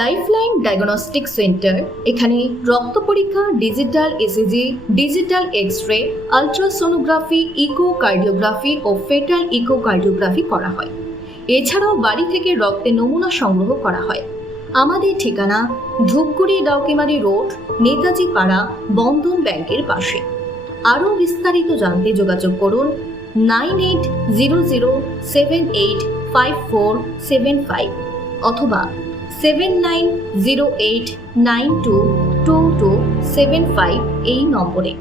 Lifeline diagnostic centre এখানে রক্ত পরীক্ষা, digital ECG, digital X-ray, ultrasonography, echocardiography ও ফেটাল ইকোকার্ডিওগ্রাফি করা হয়। এছাড়াও বাড়ি থেকে রক্তের নমুনা সংগ্রহ করা হয়। আমাদের ঠিকানা ধূপগুড়ি ডাউকিমারি রোড, নেতাজি পাড়া, বন্ধন ব্যাংকের পাশে। আরও বিস্তারিত জানতে যোগাযোগ করুন 9800785475 অথবা 7908922275 এই নম্বরে।